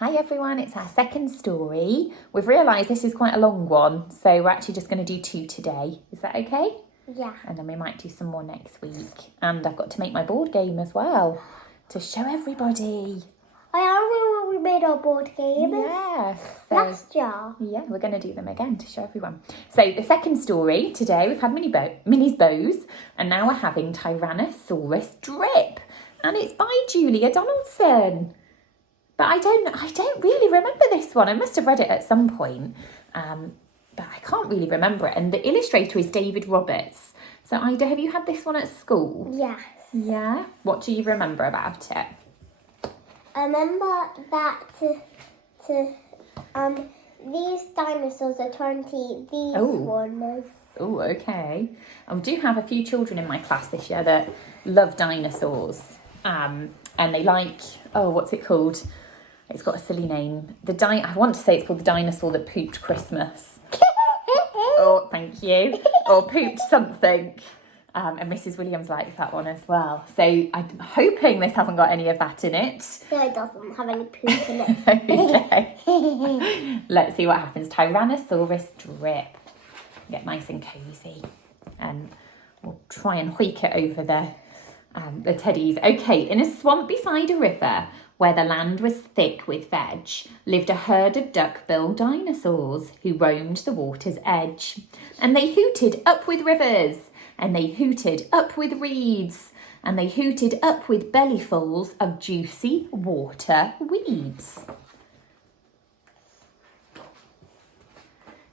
Hi everyone, it's our second story. We've realised this is quite a long one, so we're actually just going to do 2 today. Is that okay? Yeah. And then we might do some more next week. And I've got to make my board game as well to show everybody. I remember when we made our board games. Yeah. Last year. Yeah, we're going to do them again to show everyone. So the second story today, we've had Minnie's Bows, and now we're having Tyrannosaurus Drip. And it's by Julia Donaldson. But I don't really remember this one. I must have read it at some point, but I can't really remember it. And the illustrator is David Roberts. So Ida, have you had this one at school? Yes. Yeah? What do you remember about it? I remember that these dinosaurs are trying to eat these ones. Oh, okay. I do have a few children in my class this year that love dinosaurs. And they like, what's it called? It's got a silly name. I want to say it's called the dinosaur that pooped Christmas. Oh, thank you. Or pooped something. And Mrs. Williams likes that one as well. So I'm hoping this hasn't got any of that in it. No, it doesn't have any poop in it. Okay. Let's see what happens. Tyrannosaurus Drip. Get nice and cosy. And we'll try and hoik it over the teddies. Okay, in a swamp beside a river, where the land was thick with veg, lived a herd of duck-billed dinosaurs who roamed the water's edge. And they hooted up with rivers, and they hooted up with reeds, and they hooted up with bellyfuls of juicy water weeds.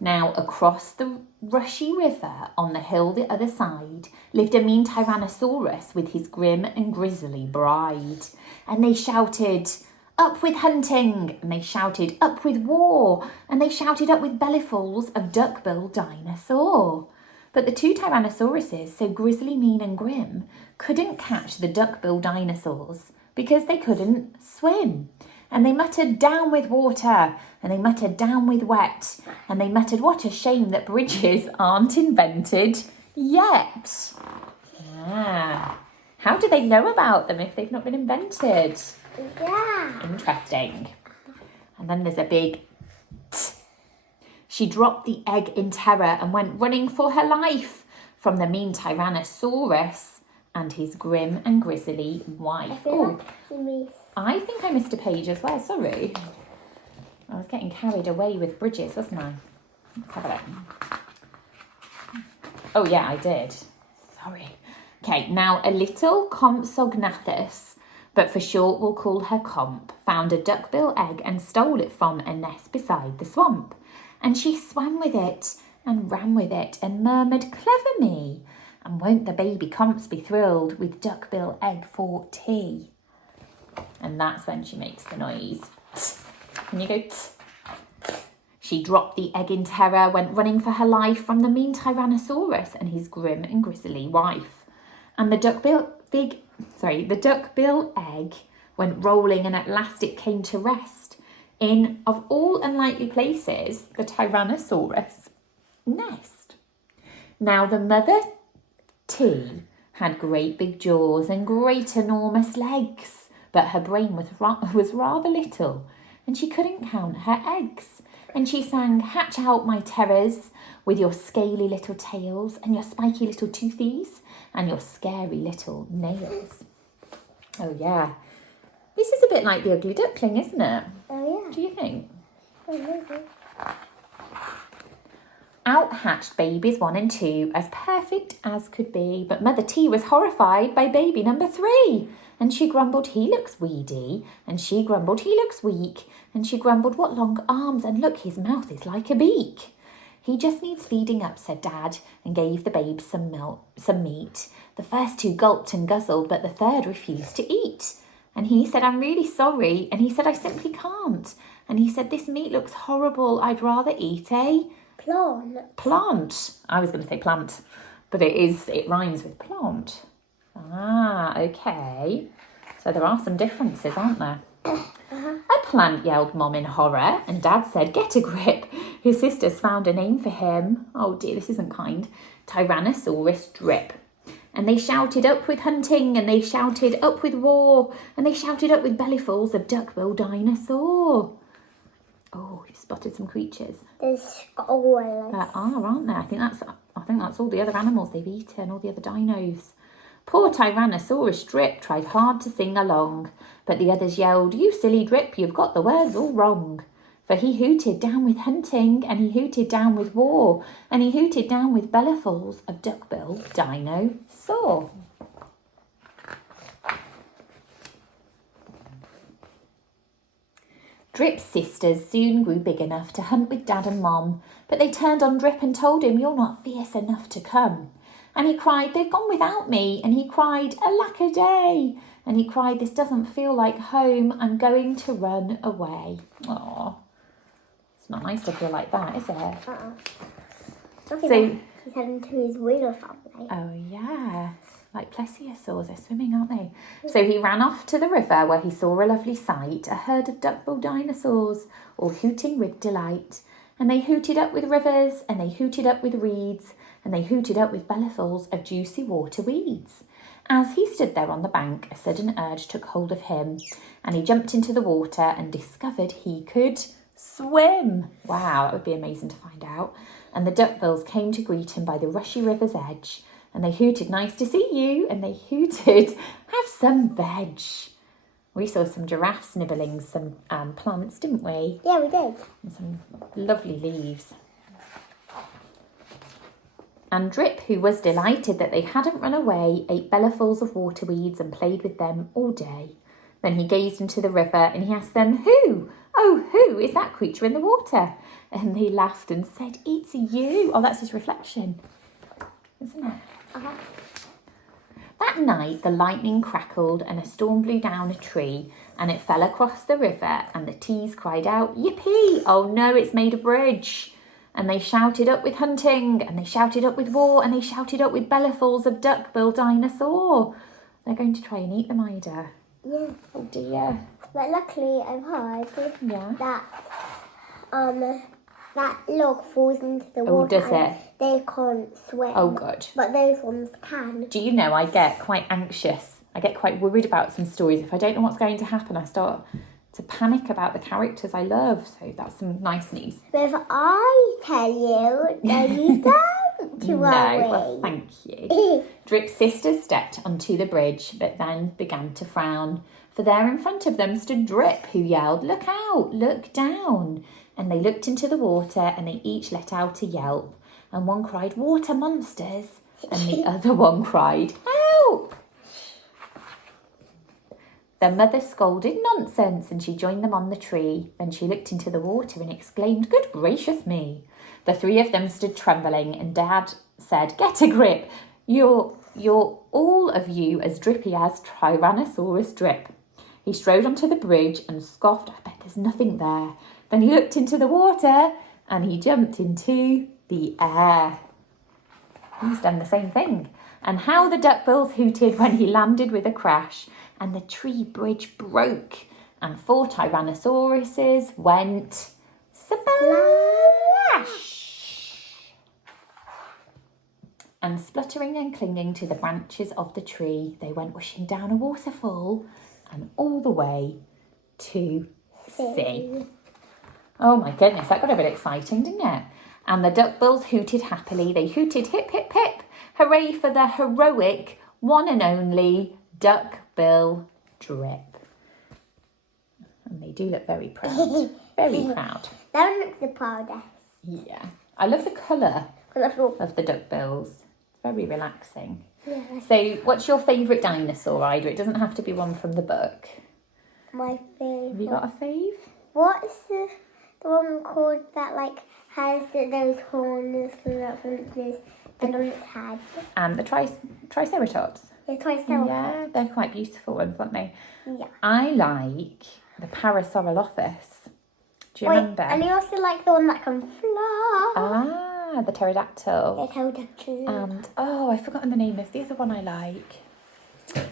Now, across the rushy river, on the hill the other side, lived a mean Tyrannosaurus with his grim and grisly bride. And they shouted, "Up with hunting!" And they shouted, "Up with war!" And they shouted, "Up with bellyfuls of duck-billed dinosaur!" But the 2 Tyrannosauruses, so grisly, mean and grim, couldn't catch the duck-billed dinosaurs because they couldn't swim. And they muttered, "Down with water," and they muttered, "Down with wet," and they muttered, "What a shame that bridges aren't invented yet." Ah. How do they know about them if they've not been invented? Yeah. Interesting. And then there's a big t. She dropped the egg in terror and went running for her life from the mean Tyrannosaurus and his grim and grisly wife. I think I missed a page as well, sorry. I was getting carried away with bridges, wasn't I? Let's have a look. Oh yeah, I did. Sorry. Okay, now a little Compsognathus, but for short we'll call her Comp, found a duckbill egg and stole it from a nest beside the swamp. And she swam with it and ran with it and murmured, "Clever me! And won't the baby Comps be thrilled with duckbill egg for tea?" And that's when she makes the noise. Can you go t? She dropped the egg in terror, went running for her life from the mean Tyrannosaurus and his grim and grisly wife. And the duckbill egg went rolling, and at last it came to rest in, of all unlikely places, the Tyrannosaurus nest. Now the mother T had great big jaws and great enormous legs, but her brain was rather little, and she couldn't count her eggs. And she sang, "Hatch out, my terrors, with your scaly little tails and your spiky little toothies and your scary little nails." Oh, yeah. This is a bit like the Ugly Duckling, isn't it? Oh, yeah. Do you think? Oh, maybe. Out hatched babies 1 and 2, as perfect as could be, but Mother T was horrified by baby number 3. And she grumbled, "He looks weedy," and she grumbled, "He looks weak," and she grumbled, "What long arms, and look, his mouth is like a beak." "He just needs feeding up," said Dad, and gave the babes some meat. The first 2 gulped and guzzled, but the third refused to eat. And he said, "I'm really sorry," and he said, "I simply can't," and he said, "This meat looks horrible, I'd rather eat a plant." I was going to say plant, but it rhymes with plant. Ah, okay. So there are some differences, aren't there? "A plant," yelled Mom in horror, and Dad said, "Get a grip. His sister's found a name for him." Oh dear, this isn't kind. "Tyrannosaurus Drip." And they shouted up with hunting, and they shouted up with war, and they shouted up with bellyfuls of duck-billed dinosaur. Oh, you spotted some creatures. There's squirrels. There are, aren't there? I think that's all the other animals they've eaten, all the other dinos. Poor Tyrannosaurus Drip tried hard to sing along, but the others yelled, "You silly Drip, you've got the words all wrong." For he hooted down with hunting, and he hooted down with war, and he hooted down with bellyfuls of duck-billed dinosaur. Drip's sisters soon grew big enough to hunt with Dad and Mom, but they turned on Drip and told him, "You're not fierce enough to come." And he cried, "They've gone without me." And he cried, "Alack-a-day." And he cried, "This doesn't feel like home. I'm going to run away." Aww. It's not nice to feel like that, is it? So he's heading to his real family. Oh, yeah. Like plesiosaurs, they're swimming, aren't they? So he ran off to the river where he saw a lovely sight, a herd of duck-billed dinosaurs, all hooting with delight. And they hooted up with rivers, and they hooted up with reeds, and they hooted up with bellyfuls of juicy water weeds. As he stood there on the bank, a sudden urge took hold of him, and he jumped into the water and discovered he could swim. Wow, that would be amazing to find out. And the duckbills came to greet him by the rushy river's edge, and they hooted, "Nice to see you," and they hooted, "Have some veg." We saw some giraffes nibbling some plants, didn't we? Yeah, we did. And some lovely leaves. And Drip, who was delighted that they hadn't run away, ate bellyfuls of water weeds and played with them all day. Then he gazed into the river and he asked them, "Who? Oh, who is that creature in the water?" And they laughed and said, "It's you." Oh, that's his reflection, isn't it? Uh-huh. That night the lightning crackled and a storm blew down a tree and it fell across the river and the teas cried out, "Yippee! Oh no, it's made a bridge." And they shouted up with hunting, and they shouted up with war, and they shouted up with bellyfuls of duck-billed dinosaur. They're going to try and eat them, Ida. Yeah. Oh dear. But luckily I've heard that log falls into the water. Oh, does it? And they can't swim. Oh, good. But those ones can. Do you know, I get quite anxious. I get quite worried about some stories. If I don't know what's going to happen, I start to panic about the characters I love. So that's some nice news. But if I tell you, then you don't worry. No, well, thank you. Drip's sisters stepped onto the bridge, but then began to frown. For there in front of them stood Drip, who yelled, "Look out, look down." And they looked into the water, and they each let out a yelp. And one cried, "Water monsters." And the other one cried, "Help!" Their mother scolded, "Nonsense," and she joined them on the tree. Then she looked into the water and exclaimed, "Good gracious me." The three of them stood trembling, and Dad said, "Get a grip. You're all of you as drippy as Tyrannosaurus Drip." He strode onto the bridge and scoffed, "I bet there's nothing there." Then he looked into the water and he jumped into the air. He's done the same thing. And how the duckbills hooted when he landed with a crash, and the tree bridge broke, and 4 Tyrannosauruses went splash! And spluttering and clinging to the branches of the tree, they went whooshing down a waterfall and all the way to sea. Oh my goodness, that got a bit exciting, didn't it? And the duckbills hooted happily. They hooted, "Hip, hip, hip! Hooray for the heroic one and only Duck-bill Drip." And they do look very proud. Very proud. That one looks the proudest. Yeah. I love the colour Colourful. of the duckbills. It's very relaxing. Yeah. So what's your favourite dinosaur, Ida? It doesn't have to be one from the book. My favourite. Have you got a fave? What's the one called that has those horns for references and on its head? The Triceratops. The Triceratops. Yeah, they're quite beautiful ones, aren't they? Yeah. I like the Parasaurolophus. Do you remember? And I also like the one that can fly. Ah, the pterodactyl. The pterodactyl. And, I've forgotten the name of the other one I like.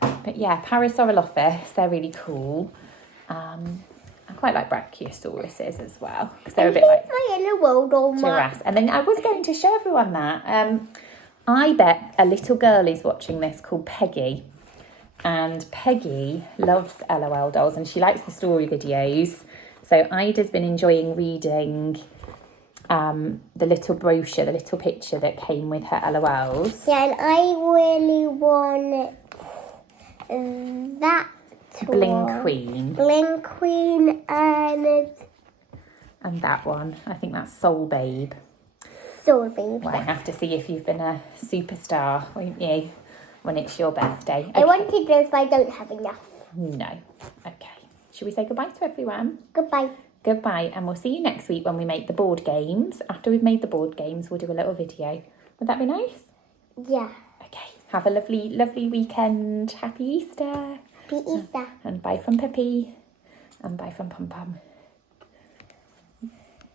But yeah, Parasaurolophus, they're really cool. I quite like Brachiosauruses as well, because they're a bit like my yellow world on giraffes. And then I was going to show everyone that. I bet a little girl is watching this called Peggy. And Peggy loves LOL dolls and she likes the story videos. So Ida's been enjoying reading the little brochure, the little picture that came with her LOLs. Yeah, and I really want that Bling one. Queen. Bling Queen And that one. I think that's Soul Babe. Soul Babe. Well, I have to see if you've been a superstar, won't you, when it's your birthday. Okay. I wanted those, but I don't have enough. No. Okay. Should we say goodbye to everyone? Goodbye. Goodbye, and we'll see you next week when we make the board games. After we've made the board games, we'll do a little video. Would that be nice? Yeah. Okay. Have a lovely, lovely weekend. Happy Easter. Happy Easter. And bye from Pippi. And bye from Pom Pom.